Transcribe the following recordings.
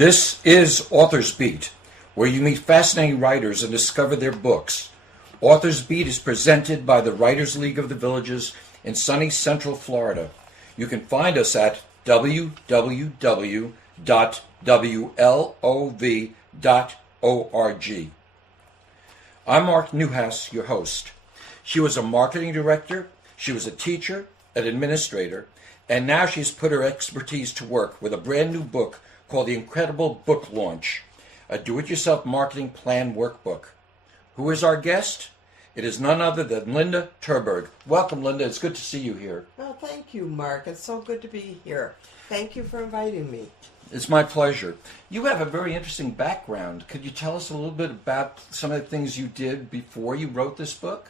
This is Author's Beat, where you meet fascinating writers and discover their books. Author's Beat is presented by the Writers League of the Villages in sunny Central Florida. You can find us at www.wlov.org. I'm Mark Newhouse, your host. She was a marketing director, she was a teacher, an administrator, and now she's put her expertise to work with a brand new book called The Incredible Book Launch, a do-it-yourself marketing plan workbook. Who is our guest? It is none other than Linda terBurg. Welcome, Linda. It's good to see you here. Well, thank you, Mark. It's so good to be here. Thank you for inviting me. It's my pleasure. You have a very interesting background. Could you tell us a little bit about some of the things you did before you wrote this book?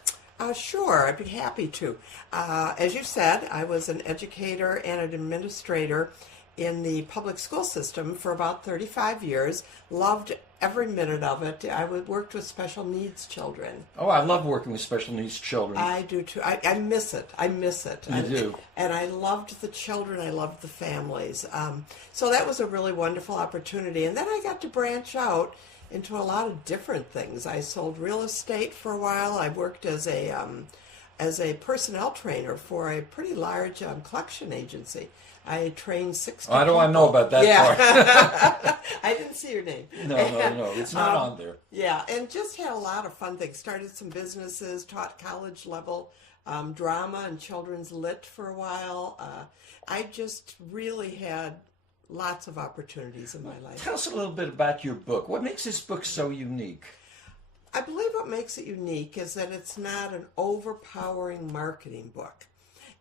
Sure, I'd be happy to. As you said, I was an educator and an administrator in the public school system for about 35 years. Loved every minute of it. I worked with special needs children. Oh, I love working with special needs children. I do too. I miss it. I miss it. You do. And I loved the children. I loved the families. So that was a really wonderful opportunity. And then I got to branch out into a lot of different things. I sold real estate for a while. I worked as a personnel trainer for a pretty large collection agency. I trained 60 I don't want to know about that part. I didn't see your name. No, it's not on there. Yeah, and just had a lot of fun things. Started some businesses, taught college level drama and children's lit for a while. I just really had lots of opportunities in my life. Tell us a little bit about your book. What makes this book so unique? I believe what makes it unique is that it's not an overpowering marketing book.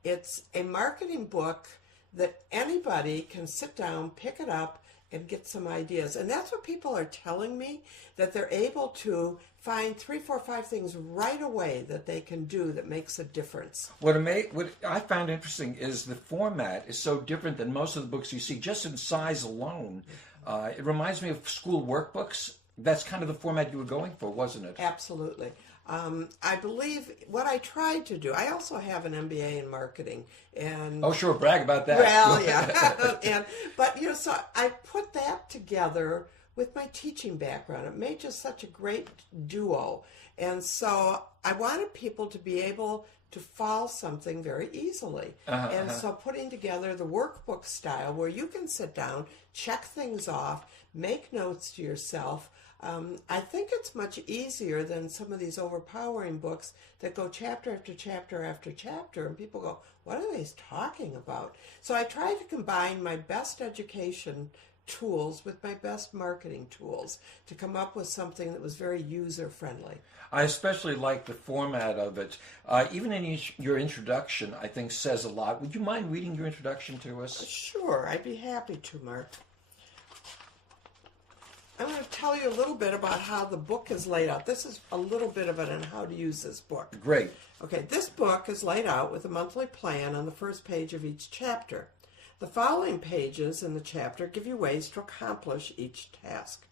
It's a marketing book that anybody can sit down, pick it up, and get some ideas. And that's what people are telling me, that they're able to find 3, 4, 5 things right away that they can do that makes a difference. What I found interesting is the format is so different than most of the books you see, just in size alone. It reminds me of school workbooks. That's kind of the format you were going for, wasn't it? Absolutely. I believe what I tried to do, I also have an MBA in marketing. And oh, sure, brag about that. Well, yeah. But so I put that together with my teaching background. It made just such a great duo. And so I wanted people to be able to follow something very easily. So putting together the workbook style where you can sit down, check things off, make notes to yourself. I think it's much easier than some of these overpowering books that go chapter after chapter after chapter, and people go, what are they talking about? So I tried to combine my best education tools with my best marketing tools to come up with something that was very user-friendly. I especially like the format of it. Even in your introduction, I think, says a lot. Would you mind reading your introduction to us? Sure, I'd be happy to, Mark. I'm going to tell you a little bit about how the book is laid out. This is a little bit of it on how to use this book. Great. Okay, this book is laid out with a monthly plan on the first page of each chapter. The following pages in the chapter give you ways to accomplish each task.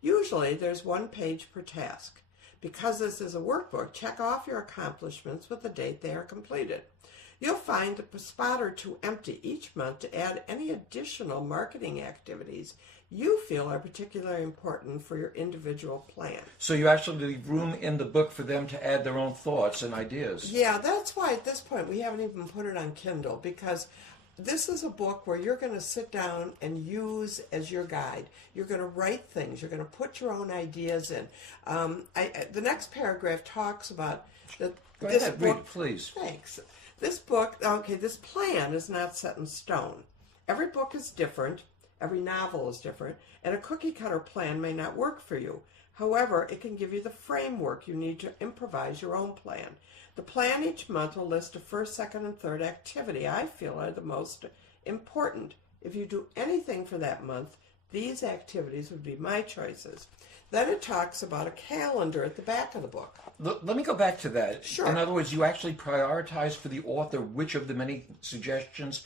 Usually there's 1 page per task. Because this is a workbook, check off your accomplishments with the date they are completed. You'll find a spot or 2 empty each month to add any additional marketing activities you feel are particularly important for your individual plan. So you actually leave room in the book for them to add their own thoughts and ideas. Yeah, that's why at this point we haven't even put it on Kindle, because this is a book where you're going to sit down and use as your guide. You're going to write things. You're going to put your own ideas in. The next paragraph talks about Go ahead, read it, please. Thanks. This book, this plan is not set in stone. Every book is different. Every novel is different, and a cookie-cutter plan may not work for you. However, it can give you the framework you need to improvise your own plan. The plan each month will list a first, second, and third activity I feel are the most important. If you do anything for that month, these activities would be my choices. Then it talks about a calendar at the back of the book. Let me go back to that. Sure. In other words, you actually prioritize for the author which of the many suggestions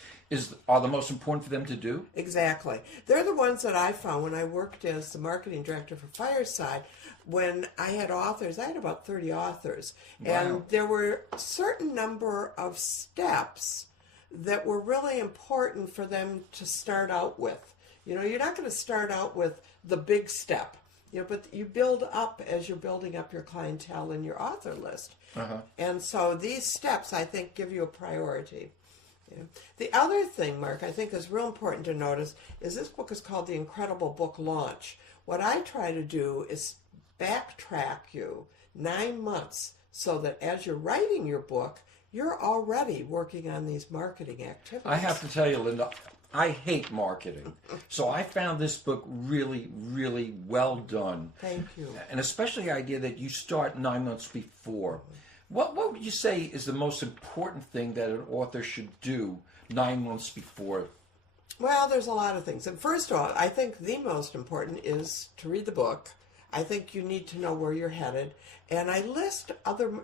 are the most important for them to do? Exactly. They're the ones that I found when I worked as the marketing director for Fireside. When I had authors, I had about 30 authors. Wow. And there were a certain number of steps that were really important for them to start out with. You know, you're not going to start out with the big step. You know, but you build up as you're building up your clientele and your author list. And so these steps, I think, give you a priority. Yeah. The other thing, Mark, I think is real important to notice is this book is called The Incredible Book Launch. What I try to do is backtrack you 9 months so that as you're writing your book, you're already working on these marketing activities. I have to tell you, Linda, I hate marketing. So I found this book really, really well done. Thank you. And especially the idea that you start 9 months before. What would you say is the most important thing that an author should do 9 months before? Well, there's a lot of things. And first of all, I think the most important is to read the book. I think you need to know where you're headed. And I list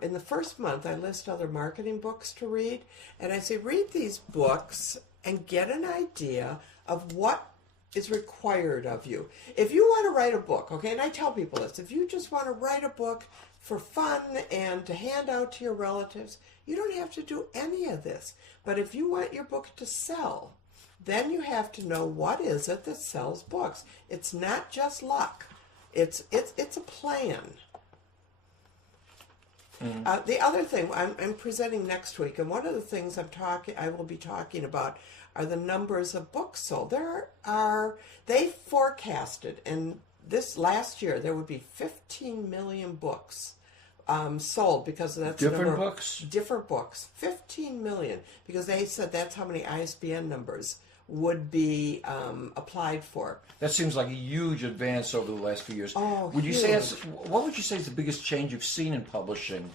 in the first month, I list other marketing books to read. And I say, read these books and get an idea of what is required of you. If you want to write a book, okay, and I tell people this, if you just want to write a book for fun and to hand out to your relatives, you don't have to do any of this. But if you want your book to sell, then you have to know what is it that sells books. It's not just luck. It's a plan. The other thing I'm presenting next week, and one of the things I will be talking about are the numbers of books sold. They forecasted, and this last year there would be 15 million books sold because that's different books. Different books, 15 million, because they said that's how many ISBN numbers would be applied for. That seems like a huge advance over the last few years. Oh, would you huge. say what would you say is the biggest change you've seen in publishing?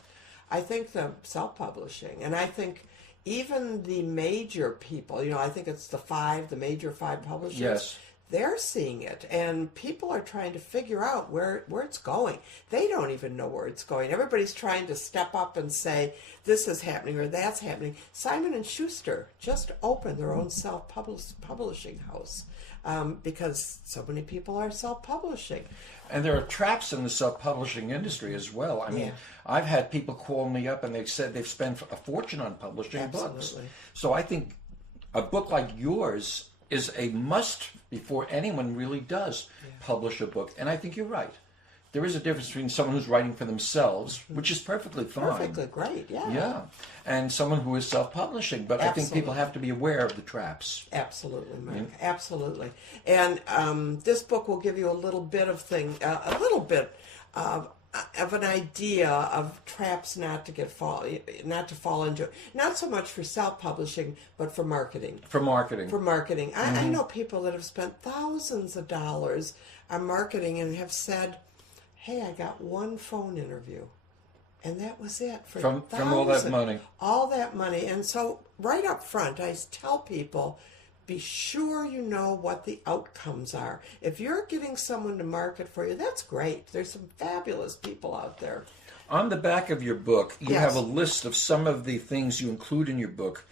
I think the self-publishing, and I think even the major people, you know, I think it's the major five publishers. Yes. They're seeing it, and people are trying to figure out where it's going. They don't even know where it's going. Everybody's trying to step up and say, this is happening or that's happening. Simon & Schuster just opened their own self-publishing house because so many people are self-publishing. And there are traps in the self-publishing industry as well. I mean, I've had people call me up and they've said they've spent a fortune on publishing books. So I think a book like yours is a must before anyone really does publish a book. And I think you're right. There is a difference between someone who's writing for themselves, which is perfectly fine. Perfectly great, yeah. Yeah. And someone who is self-publishing. But I think people have to be aware of the traps. Absolutely, Mark. Absolutely. And this book will give you a little bit of an idea of traps not to fall into. Not so much for self-publishing, but for marketing. For marketing. I know people that have spent thousands of dollars on marketing and have said, hey, I got one phone interview. And that was it. From all that money. All that money. And so right up front, I tell people, be sure you know what the outcomes are. If you're getting someone to market for you, that's great. There's some fabulous people out there. On the back of your book, you have a list of some of the things you include in your book.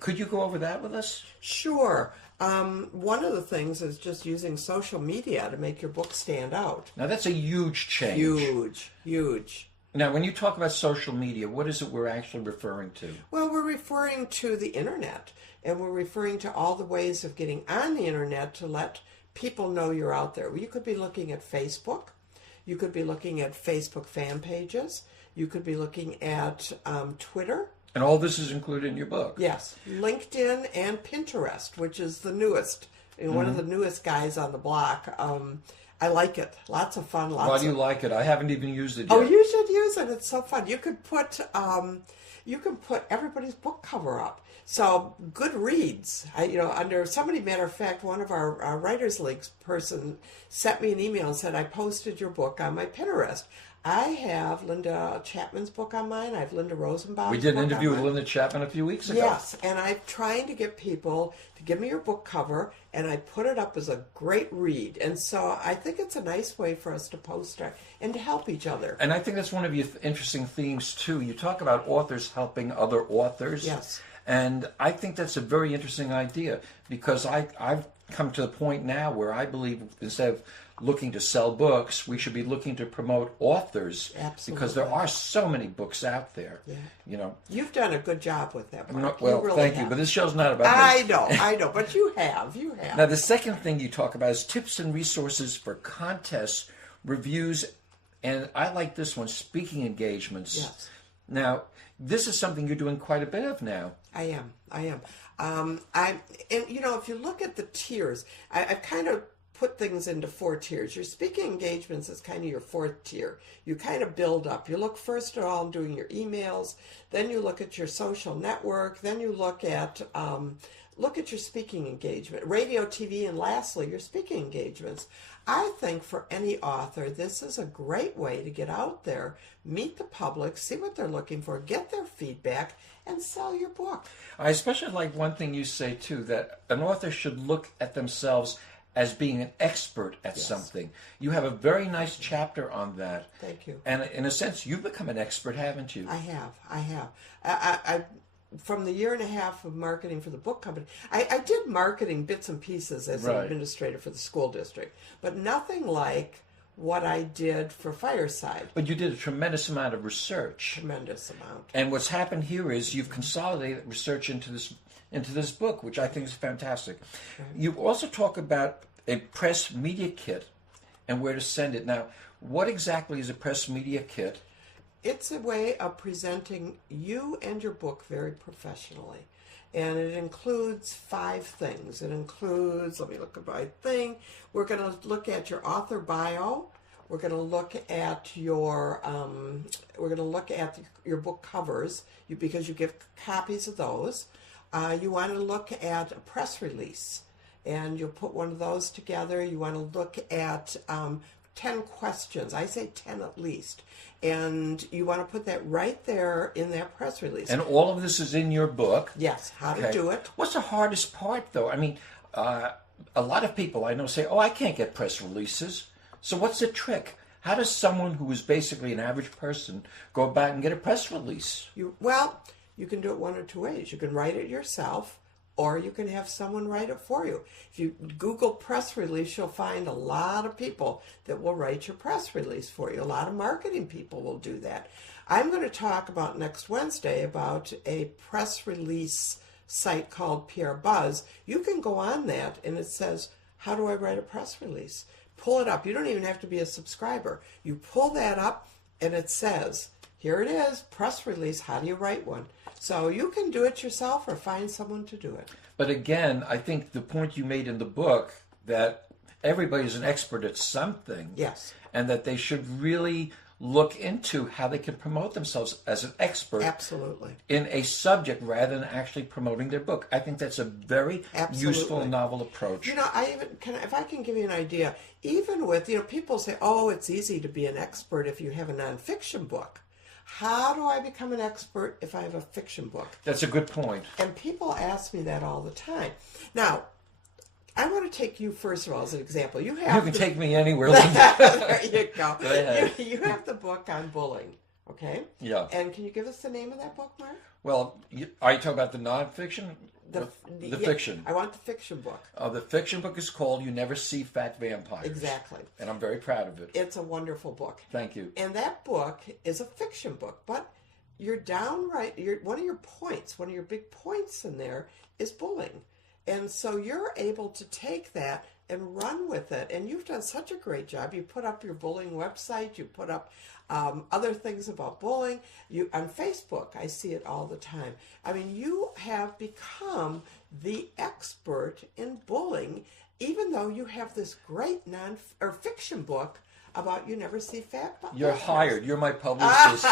Could you go over that with us? Sure. One of the things is just using social media to make your book stand out. Now, that's a huge change. Huge. Now, when you talk about social media, what is it we're actually referring to? Well, we're referring to the internet, and we're referring to all the ways of getting on the internet to let people know you're out there. You could be looking at Facebook. You could be looking at Facebook fan pages. You could be looking at Twitter. And all this is included in your book. Yes. LinkedIn and Pinterest, which is the newest. One of the newest guys on the block. I like it. Lots of fun. Why do you like it? I haven't even used it yet. Oh, you should use it. It's so fun. You could put everybody's book cover up. So Goodreads, matter of fact, one of our Writers League person sent me an email and said, I posted your book on my Pinterest. I have Linda Chapman's book on mine. I have Linda Rosenbaum's book. We did an interview with Linda Chapman a few weeks ago. Yes, and I'm trying to get people to give me your book cover, and I put it up as a great read. And so I think it's a nice way for us to post and to help each other. And I think that's one of your interesting themes, too. You talk about authors helping other authors. Yes. And I think that's a very interesting idea because I've come to the point now where I believe instead of looking to sell books, we should be looking to promote authors. Absolutely. Because there are so many books out there. Yeah. You know. You've done a good job with that, Mark. Well, you really thank have. you. But this show's not about me. I know, but you have. Now, the second thing you talk about is tips and resources for contests, reviews, and I like this one, speaking engagements. Yes. Now, this is something you're doing quite a bit of now. I am. And if you look at the tiers, I've kind of put things into 4 tiers. Your speaking engagements is kind of your 4th tier. You kind of build up. You look first at all doing your emails, then you look at your social network, then you look at your speaking engagement, radio, TV, and lastly, your speaking engagements. I think for any author, this is a great way to get out there, meet the public, see what they're looking for, get their feedback, and sell your book. I especially like one thing you say, too, that an author should look at themselves as being an expert at something. You have a very nice chapter on that. Thank you. And in a sense, you've become an expert, haven't you? I have. I from the year and a half of marketing for the book company, I did marketing bits and pieces as an administrator for the school district, but nothing like what I did for Fireside. But you did a tremendous amount of research. Tremendous amount. And what's happened here is you've consolidated research into this book, which I think is fantastic. Right. You also talk about a press media kit and where to send it. Now, what exactly is a press media kit? It's a way of presenting you and your book very professionally. And it includes 5 things. It includes, let me look at my thing. We're going to look at your author bio. We're going to look at your book covers because you give copies of those. You want to look at a press release, and you'll put one of those together. You want to look at 10 questions. I say 10 at least. And you want to put that right there in that press release. And all of this is in your book. Yes, how to do it. What's the hardest part, though? I mean, a lot of people I know say, I can't get press releases. So what's the trick? How does someone who is basically an average person go about and get a press release? You can do it one or 2 ways. You can write it yourself, or you can have someone write it for you. If you Google press release, you'll find a lot of people that will write your press release for you. A lot of marketing people will do that. I'm going to talk about next Wednesday about a press release site called PR Buzz. You can go on that, and it says, how do I write a press release? Pull it up. You don't even have to be a subscriber. You pull that up, and it says, here it is, press release. How do you write one? So you can do it yourself or find someone to do it. But again, I think the point you made in the book that everybody's an expert at something. Yes. And that they should really look into how they can promote themselves as an expert. Absolutely. In a subject rather than actually promoting their book. I think that's a very useful and novel approach. You know, if I can give you an idea, even with, people say, it's easy to be an expert if you have a nonfiction book. How do I become an expert if I have a fiction book? That's a good point. And people ask me that all the time. Now, I want to take you, first of all, as an example. You can take me anywhere. There you go. Go ahead. You have the book on bullying, okay? Yeah. And can you give us the name of that book, Mark? Well, are you talking about the nonfiction? The fiction. I want the fiction book. The fiction book is called You Never See Fat Vampires. Exactly. And I'm very proud of it. It's a wonderful book. Thank you. And that book is a fiction book, but one of your big points in there is bullying. And so you're able to take that and run with it. And you've done such a great job. You put up your bullying website. You put up other things about bullying. On Facebook, I see it all the time. I mean, you have become the expert in bullying, even though you have this great fiction book about You Never See Fat Vampires. You're hired. You're my publicist.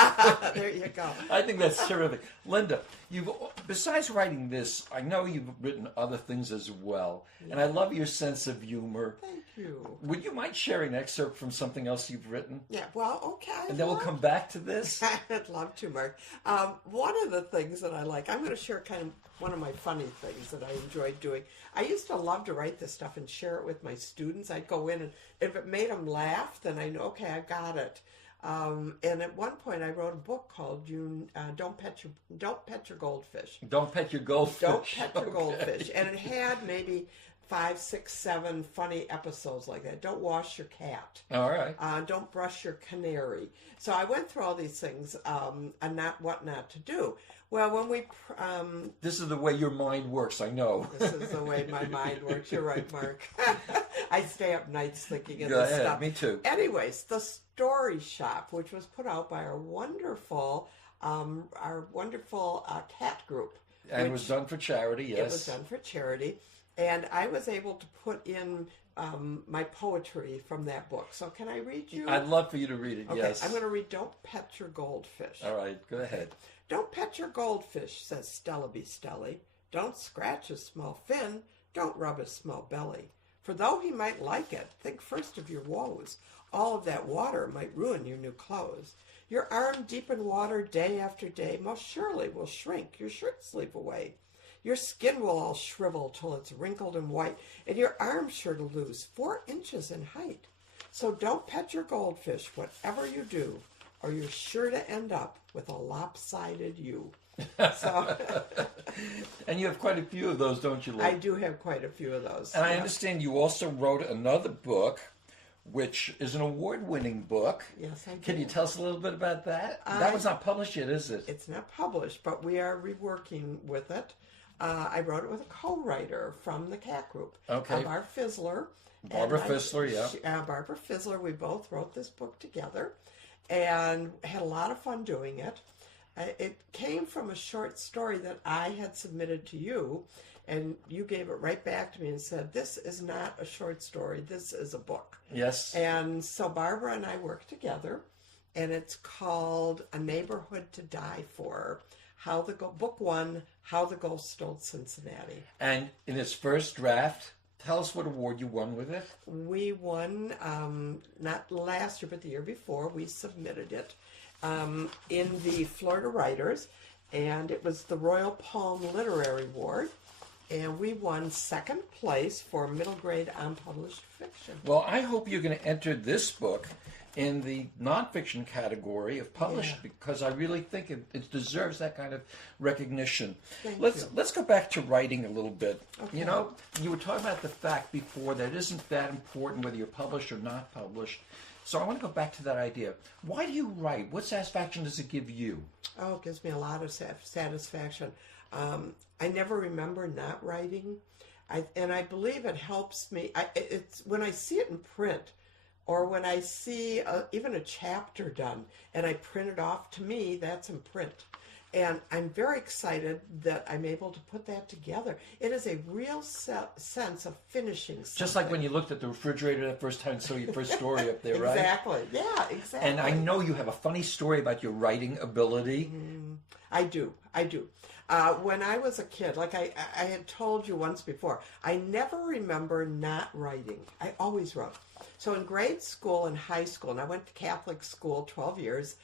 There you go. I think that's terrific. Linda, besides writing this, I know you've written other things as well. Yeah. And I love your sense of humor. Thank you. Would you mind sharing an excerpt from something else you've written? Yeah, well, okay. And then we'll come back to this. I'd love to, Mark. One of the things that I like, I'm going to share kind of one of my funny things that I enjoyed doing. I used to love to write this stuff and share it with my students. I'd go in, and if it made them laugh, then I know, okay, I got it. And at one point, I wrote a book called "Don't Pet Your Goldfish." Don't pet your goldfish. Don't pet your goldfish, and it had maybe 5, 6, 7 funny episodes like that. Don't wash your cat. All right. Don't brush your canary. So I went through all these things and what not to do. Well, when we... this is the way your mind works, I know. This is the way my mind works. You're right, Mark. I stay up nights thinking of Go this ahead. stuff. Me too. Anyways, the Story Shop, which was put out by our wonderful cat group. And it was done for charity, yes. It was done for charity. And I was able to put in my poetry from that book. So can I read you? I'd love for you to read it, Okay, yes. I'm going to read Don't Pet Your Goldfish. All right, go ahead. Don't pet your goldfish, says Stella be Stelly. Don't scratch his small fin, don't rub his small belly. For though he might like it, think first of your woes. All of that water might ruin your new clothes. Your arm deep in water day after day most surely will shrink your shirt sleeve away. Your skin will all shrivel till it's wrinkled and white, and your arm's sure to lose 4 inches in height. So don't pet your goldfish, whatever you do, or you're sure to end up with a lopsided you. So, and you have quite a few of those, don't you, Lou? I do have quite a few of those. And I understand you also wrote another book, which is an award-winning book. Yes, I do. Can you tell us a little bit about that? That one's not published yet, is it? It's not published, but we are reworking with it. I wrote it with a co-writer from the cat group. Okay. Barb Fizzler. Barbara Fizzler, yeah. Barbara Fizzler. We both wrote this book together and had a lot of fun doing it. It came from a short story that I had submitted to you, and you gave it right back to me and said, this is not a short story, this is a book. Yes. And so Barbara and I worked together, and it's called A Neighborhood to Die For. Book 1, How the Ghost Stole Cincinnati. And in its first draft, tell us what award you won with it. We won, not last year, but the year before, we submitted it in the Florida Writers, and it was the Royal Palm Literary Award, and we won 2nd place for middle grade unpublished fiction. Well, I hope you're going to enter this book in the nonfiction category of published, because I really think it deserves that kind of recognition. Let's go back to writing a little bit. Okay. You know, you were talking about the fact before that it isn't that important whether you're published or not published. So I want to go back to that idea. Why do you write? What satisfaction does it give you? Oh, it gives me a lot of satisfaction. I never remember not writing, and I believe it helps me. It's when I see it in print, or when I see even a chapter done and I print it off, to me, that's in print. And I'm very excited that I'm able to put that together. It is a real sense of finishing something. Just like when you looked at the refrigerator the first time and saw your first story up there, right? Exactly. Yeah, exactly. And I know you have a funny story about your writing ability. I do. When I was a kid, like I had told you once before, I never remember not writing. I always wrote. So in grade school and high school, and I went to Catholic school 12 years,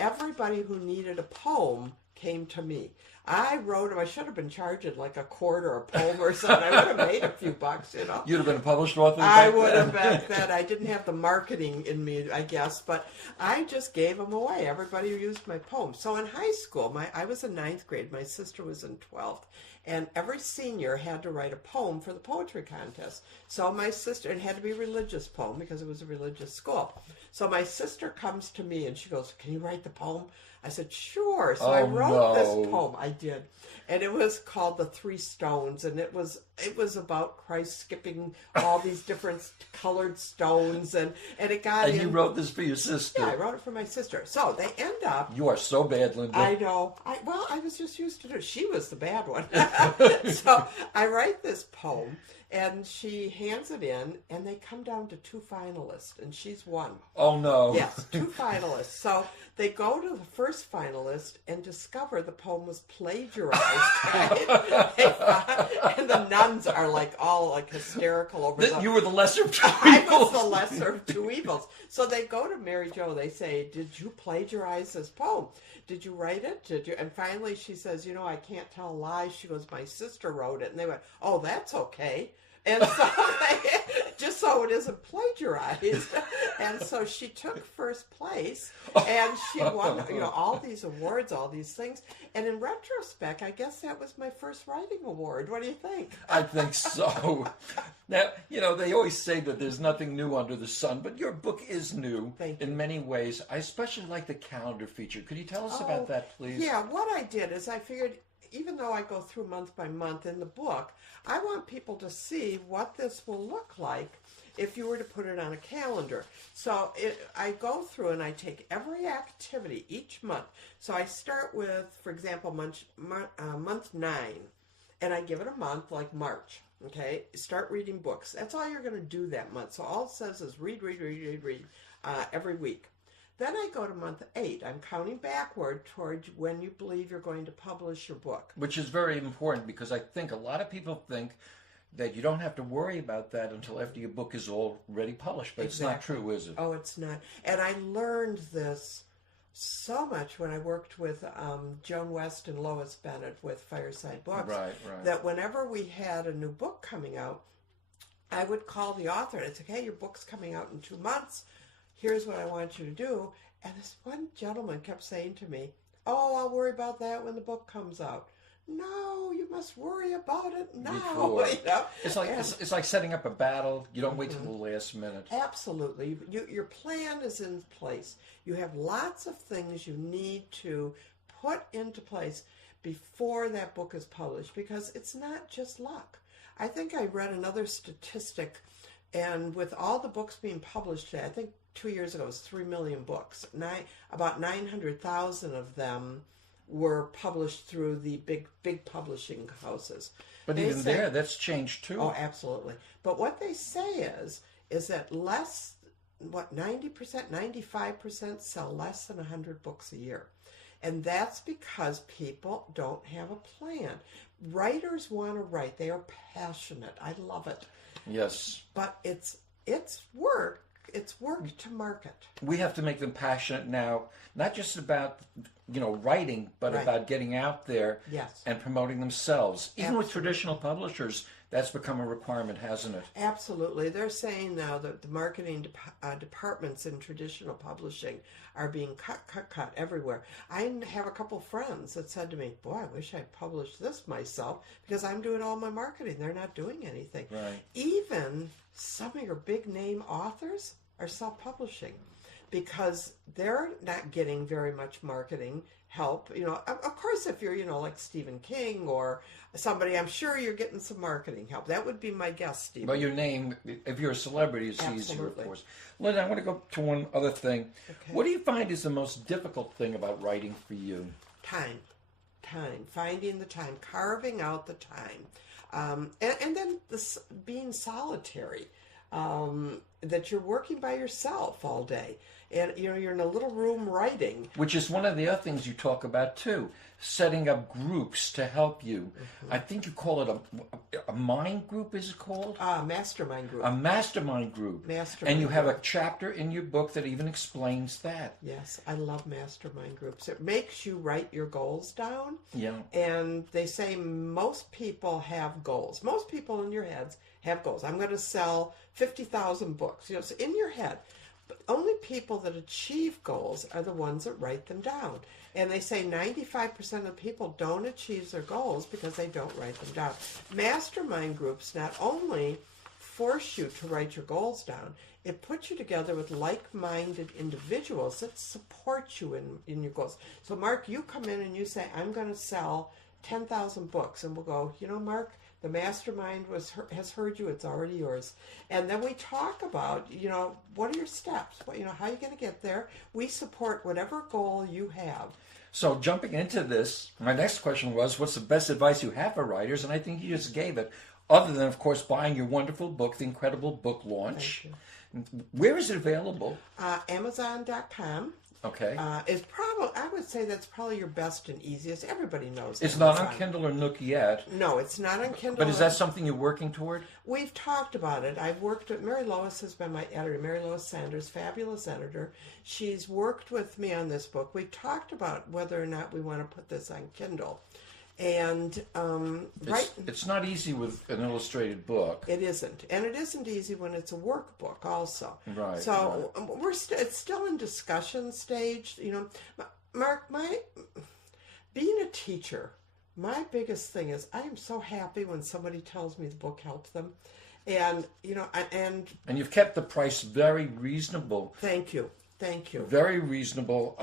everybody who needed a poem came to me. I wrote them. I should have been charging like a quarter a poem or something. I would have made a few bucks, you know. You'd have been a published author. I would have back then. I didn't have the marketing in me, I guess, but I just gave them away. Everybody used my poems. So in high school, I was in 9th grade. My sister was in 12th. And every senior had to write a poem for the poetry contest. So my sister, it had to be a religious poem because it was a religious school. So my sister comes to me and she goes, "Can you write the poem?" I said, "Sure." So I wrote this poem. I did. And it was called The Three Stones. And it was about Christ skipping all these different colored stones. And it got And you wrote this for your sister. Yeah, I wrote it for my sister. So they end up. You are so bad, Linda. I know. I was just used to it. She was the bad one. So I write this poem, and she hands it in, and they come down to 2 finalists, and she's one. Oh, no. Yes, 2 finalists. So they go to the first finalist and discover the poem was plagiarized. Right? And the nuns are all hysterical over that. You were the lesser of 2 evils. I was the lesser of 2 evils. So they go to Mary Jo. They say, "Did you plagiarize this poem? Did you write it? Did you?" And finally she says, "I can't tell lies." She goes, "My sister wrote it." And they went, "Oh, that's okay." And so they just so it isn't plagiarized. And so she took first place, and she won, all these awards, all these things. And in retrospect, I guess that was my first writing award. What do you think? I think so. Now, they always say that there's nothing new under the sun, but your book is new in many ways. I especially like the calendar feature. Could you tell us about that, please? Yeah, what I did is I figured, even though I go through month by month in the book, I want people to see what this will look like if you were to put it on a calendar. So I go through and I take every activity each month. So I start with, for example, month 9, and I give it a month like March. Okay, start reading books. That's all you're going to do that month. So all it says is read every week. Then I go to month 8. I'm counting backward toward when you believe you're going to publish your book. Which is very important, because I think a lot of people think that you don't have to worry about that until after your book is already published. But It's not true, is it? Oh, it's not. And I learned this so much when I worked with Joan West and Lois Bennett with Fireside Books. Right. That whenever we had a new book coming out, I would call the author and I'd say, hey, your book's coming out in 2 months. Here's what I want you to do. And this one gentleman kept saying to me, oh, I'll worry about that when the book comes out. No, you must worry about it now. Before. It's like setting up a battle. You don't wait till the last minute. Absolutely. Your plan is in place. You have lots of things you need to put into place before that book is published, because it's not just luck. I think I read another statistic, and with all the books being published today, I think 2 years ago it was 3 million books. About 900,000 of them were published through the big publishing houses. But that's changed too. Oh, absolutely. But what they say is that 90%, 95% sell less than 100 books a year. And that's because people don't have a plan. Writers want to write. They are passionate. I love it. Yes. But it's work. It's work to market. We have to make them passionate now, not just about writing, but about getting out there and promoting themselves. Even with traditional publishers, that's become a requirement, hasn't it? Absolutely. They're saying now that the marketing departments in traditional publishing are being cut everywhere. I have a couple friends that said to me, boy, I wish I'd published this myself, because I'm doing all my marketing. They're not doing anything. Right. Even some of your big name authors are self-publishing, because they're not getting very much marketing help. Of course, if you're, like Stephen King or somebody, I'm sure you're getting some marketing help. That would be my guess, Stephen. Well, your name, if you're a celebrity, is easier, of course. Linda, I want to go to one other thing. Okay. What do you find is the most difficult thing about writing for you? Time. Finding the time, carving out the time. And then being solitary. That you're working by yourself all day, and you're in a little room writing, which is one of the other things you talk about too, setting up groups to help you. I think you call it a mind group. Is it called mastermind group? A mastermind group. And you have a chapter in your book that even explains that. Yes, I love mastermind groups. It makes you write your goals down. Yeah. And they say most people have goals. Most people in your heads have goals. I'm going to sell 50,000 books. So in your head. But only people that achieve goals are the ones that write them down. And they say 95% of people don't achieve their goals because they don't write them down. Mastermind groups not only force you to write your goals down, it puts you together with like-minded individuals that support you in your goals. So, Mark, you come in and you say, I'm going to sell 10,000 books. And we'll go, Mark, the mastermind has heard you. It's already yours. And then we talk about, what are your steps? How are you going to get there? We support whatever goal you have. So jumping into this, my next question was, what's the best advice you have for writers? And I think you just gave it, other than, of course, buying your wonderful book, The Incredible Book Launch. Where is it available? Amazon.com. Okay. I would say that's probably your best and easiest. Everybody knows. It's not on Kindle or Nook yet. No, it's not on Kindle. But is that something you're working toward? We've talked about it. I've worked with Mary Lois has been my editor. Mary Lois Sanders, fabulous editor. She's worked with me on this book. We've talked about whether or not we want to put this on Kindle. And It's not easy with an illustrated book. it isn't, and it isn't easy when it's a workbook also. Right. So it's still in discussion stage. Mark, being a teacher, my biggest thing is I am so happy when somebody tells me the book helped them, and And you've kept the price very reasonable. Thank you. Very reasonable.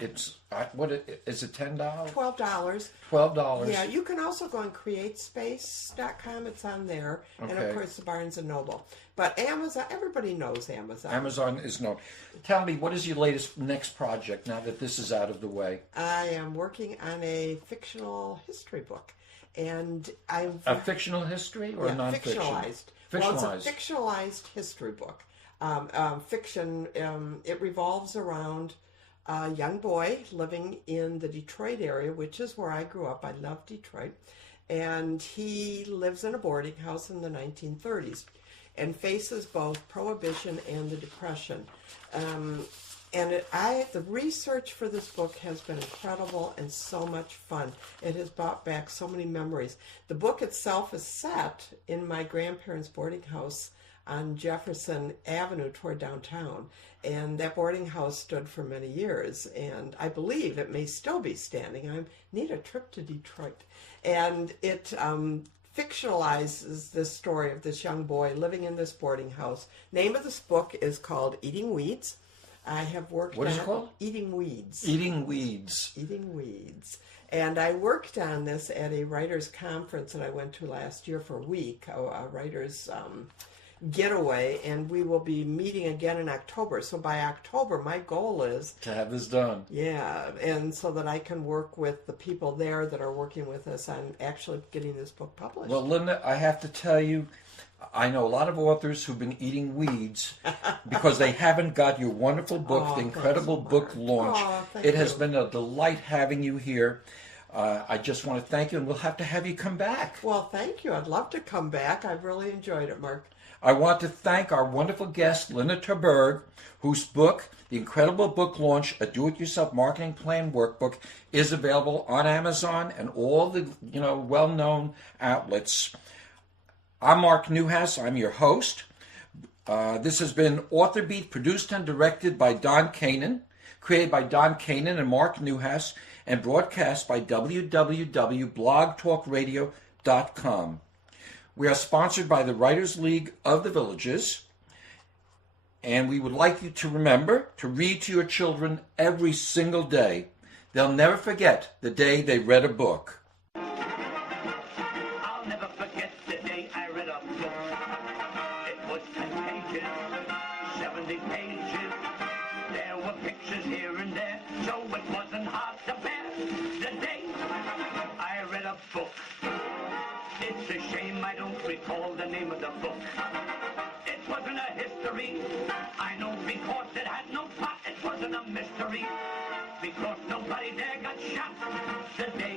Is it $10? $12. $12. Yeah, you can also go on createspace.com. It's on there. And of Okay. course the Barnes and Noble. But Amazon, everybody knows Amazon. Amazon is known. Tell me, what is your next project now that this is out of the way? I am working on a fictional history book. And A fictional history or nonfiction? fictionalized. Well, it's a fictionalized history book. Fiction, it revolves around a young boy living in the Detroit area, which is where I grew up. I love Detroit. And he lives in a boarding house in the 1930s and faces both Prohibition and the Depression. The research for this book has been incredible and so much fun. It has brought back so many memories. The book itself is set in my grandparents' boarding house on Jefferson Avenue toward downtown. And that boarding house stood for many years. And I believe it may still be standing. I need a trip to Detroit. And it fictionalizes this story of this young boy living in this boarding house. Name of this book is called Eating Weeds. I have worked What is it called? Eating Weeds. Eating Weeds. Eating Weeds. And I worked on this at a writers' conference that I went to last year for a week, a writers' getaway, and we will be meeting again in October. So by October, my goal is To have this done. yeah, and so that I can work with the people there that are working with us on actually getting this book published. Well, Linda, I have to tell you, I know a lot of authors who've been eating weeds because they haven't got your wonderful book, The Incredible Book Launch. It has been a delight having you here. I just want to thank you, and we'll have to have you come back. Well, thank you. I'd love to come back. I've really enjoyed it, Mark. I want to thank our wonderful guest, Linda terBurg, whose book, The Incredible Book Launch, a do-it-yourself marketing plan workbook, is available on Amazon and all the well-known outlets. I'm Mark Newhouse. I'm your host. This has been Author Beat, produced and directed by Don Kanan, created by Don Kanan and Mark Newhouse, and broadcast by www.blogtalkradio.com. We are sponsored by the Writers League of the Villages, and we would like you to remember to read to your children every single day. They'll never forget the day they read a book. I'll never forget the day I read a book. It was 10 pages, 70 pages. There were pictures here and there, so it wasn't hard to bear. The day I read a book. It's a shame I don't recall the name of the book. It wasn't a history, I know, because it had no plot. It wasn't a mystery, because nobody there got shot the day